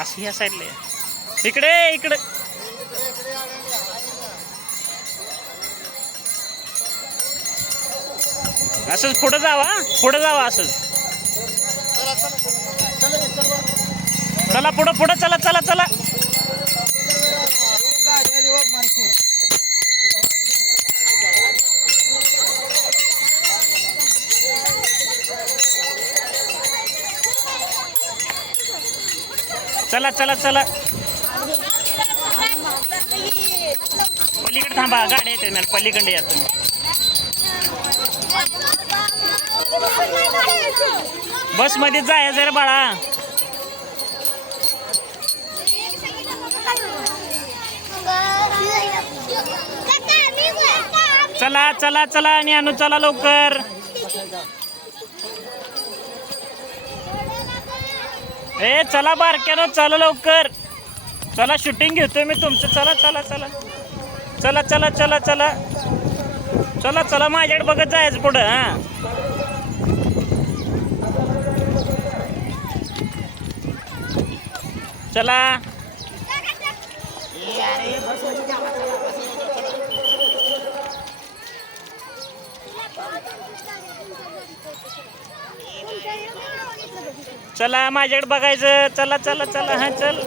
अशी ह्या साईडला इकडे इकडे. असंच पुढं जावा पुढं जावा असंच. चला पुढं पुढं चला चला चला. चला चला चला. पलीकडे थांबा गाडी येते मला पलीकडे या तुम्ही. बसमध्ये जाय जरा बाळा. चला चला चला आणि आणू चला लवकर. ए चला बारक्यानं चला लवकर. चला शूटिंग घेतोय मी तुमचं. चला चला चला. चला चला चला चला. चला चला माझ्याकडे बघत जायचं पुढं हां. चला. चला माझ्याकडे बघायचं. चला चला चला हा चल.